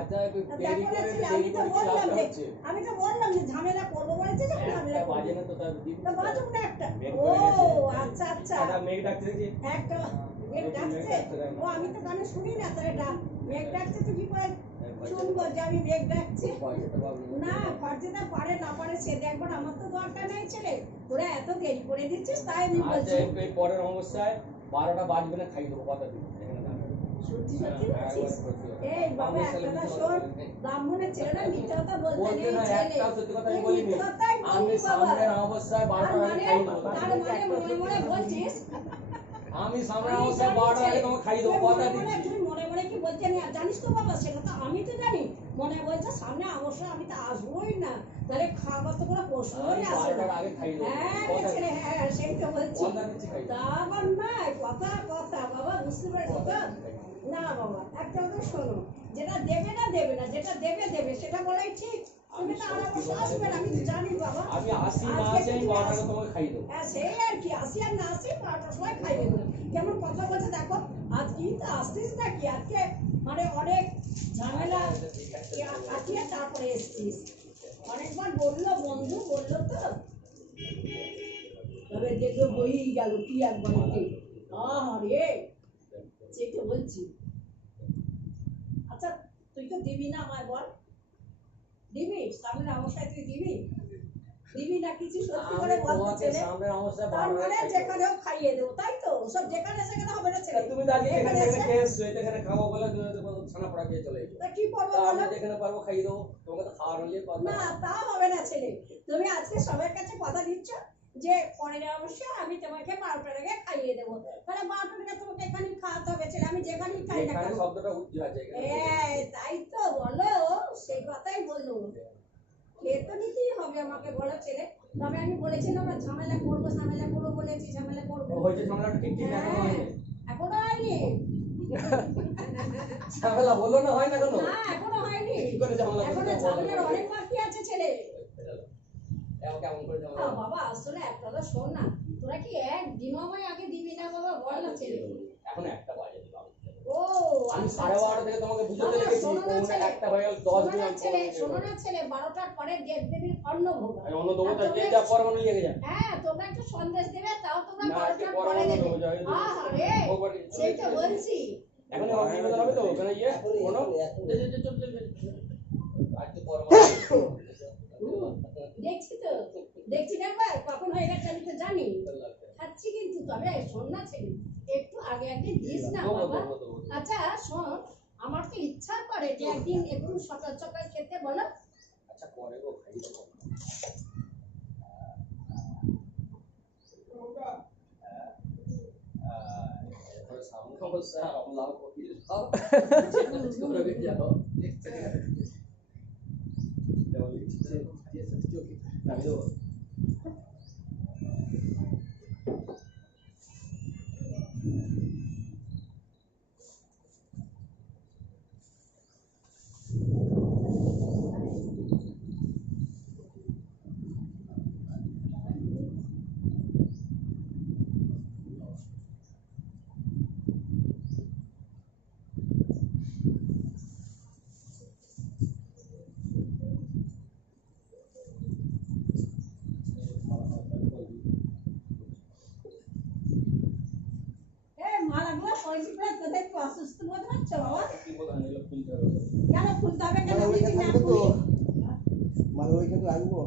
আচ্ছা দেরি করে আমি তো বললাম যে ঝামেলা করবো বলেছে যে ঝামেলা বাজে না তো তার তো বাজুক না একটা। ও আচ্ছা আচ্ছা মেঘ ডাকছে দেখি একটা মেঘ ডাকছে। ও আমি তো গানে শুনি না তাহলে মেঘ ডাকছে তো কি করে শুনবো যে আমি মেঘ ডাকছি? না ফর্জিদা পারে না পারে সে দেখবো, আমার তো দরকার নেই ছেলে, তোরা এত দেরি করে দিচ্ছিস তাই আমি বলছি। এই পরের অবস্থায় 12টা বাজবে না, খাই দেবো কথা দিই সত্যি সত্যি বলছিস? এই বাবা একটা শোন, ব্রাহ্মণের ছেলেরা মিথ্যা কথা বলতে নেই ছেলে, মিথ্যা কথাই বলবি বাবা। অবস্থায় 12টা খাই দেবো, তার মানে মনে মনে বলছিস আমি সামনের অবস্থায় 12টা আগে তোমাকে খাই দেবো কথা দিচ্ছি। তুই মনে মনে কি বলছিস জানিস তো বাবা, সেটা তো আমি তো জানি। মনে বলছে সামনে অবশ্যই আমি তো আসবোই না, তাহলে খাবার তো কোনো প্রশ্নই আসে না। হ্যাঁ ছেলে, হ্যাঁ সেই তো বলছি। তা আবার না কথা কথা বাবা, বুঝতে পেরেছো তো? না বাবা একটা কথা শোনো, যেটা দেবে না দেবে না, যেটা দেবে দেবে সেটা বলাই ঠিক। তুমি তো আর অবশ্য আসবে না, আমি জানি বাবা। আমি আসি না আসি আমি 12টা তোমাকে খাই দেবো। হ্যাঁ সেই আর কি, আসি আর না আসি 12টার সময় খাই দেবো। কেমন কথা বলছে দেখো, আজ কিন্তু আসতিস নাকি আজকে, মানে অনেক ঝামেলা কাটিয়ে তারপরে এসছিস। অনেকবার বললো বন্ধু বললো তো, তবে দেখো বই গেল কি একবার রে, সেটা বলছি। আচ্ছা তুই তো দিবি না আমায় বল, দিবি সামনে অবস্থায় তুই দিবি? দিবি না কিছু সত্যি করে বলতে ছেলে? তার মানে যেখানেও খাইয়ে দেবো তাই তো? সব যেখানে সেখানে হবে না ছেলে। তুমি তো আজকে এখানে খেয়ে এসছো, এখানে খাবো বলে তুমি ছানা পড়া খেয়ে চলে এসো। তা কি করবো বলো? আমরা যেখানে পারবো খাইয়ে দেবো, তোমাকে তো খাওয়ানো নিয়ে কথা না তা হবে না ছেলে। তুমি আজকে সবার কাছে কথা দিচ্ছ যে পরের অবশ্যই আমি তোমাকে 12টার আগে খাইয়ে দেবো, তাহলে 12টার আগে তোমাকে এখানে খাওয়াতে হবে ছেলে, আমি যেখানেই খাই না কেন। শব্দটা উজ্জ্ব আছে তাই তো বলো, সেই কথাই বললো। খেয়ে তো নিতেই হবে আমাকে বলো ছেলে। তবে আমি বলেছিলাম না ঝামেলা করবো বলেছি, ঝামেলা করবো। হয়েছে ঝামেলাটা ঠিক ঠিক এখনো হয়নি। ঝামেলা বলো না, হয় না কেন? না এখনো হয়নি, ঝামেলার অনেক বাকি আছে ছেলে। কেমন করে ঝামেলা? বাবা আসলে একটা কথা শোন না, তোরা কি একদিনও আমায় আগে দিবি না বাবা বল না ছেলে? এখন একটা বাজে দিলাম। ও আমি 12:30 থেকে তোমাকে বুঝাতে লেগেছি, কোন একটা হয়ে গেল 10 দিন ছেলে। শোনো না ছেলে, 12টার পরে দেবীর অন্ন ভোগ, অন্য দেবো তো যে যা পরমাণু লেগে যায়। হ্যাঁ তোমরা একটু সন্দেশ দেবে, তাও তোমরা 12টার পরে দেবে। আরে সেইটা বলছি। এখন অগ্নিবেদন হবে তো ওখানে গিয়ে কোনো আজকে পরমাণু দেখছি না ভাই কখন হয়ে গেছে আমি তো জানি, খাচ্ছি কিন্তু। তবে শোন না ছেলে, একটু আগে একদিন দিস না বাবা। আচ্ছা শোন, আমার তো ইচ্ছা করে যে একদিন একটু সকাল সকাল খেতে বলো। আচ্ছা পরে গো খাই দেবো। সামনে অবস্থা আমলাও করি সব করে বেরিয়ে যাও। আমি তো অসুস্থ বোধ হচ্ছে বাবা? কেন খুলতে হবে? কেন কিছু না খুলি? মানে ওইখানে লাগবো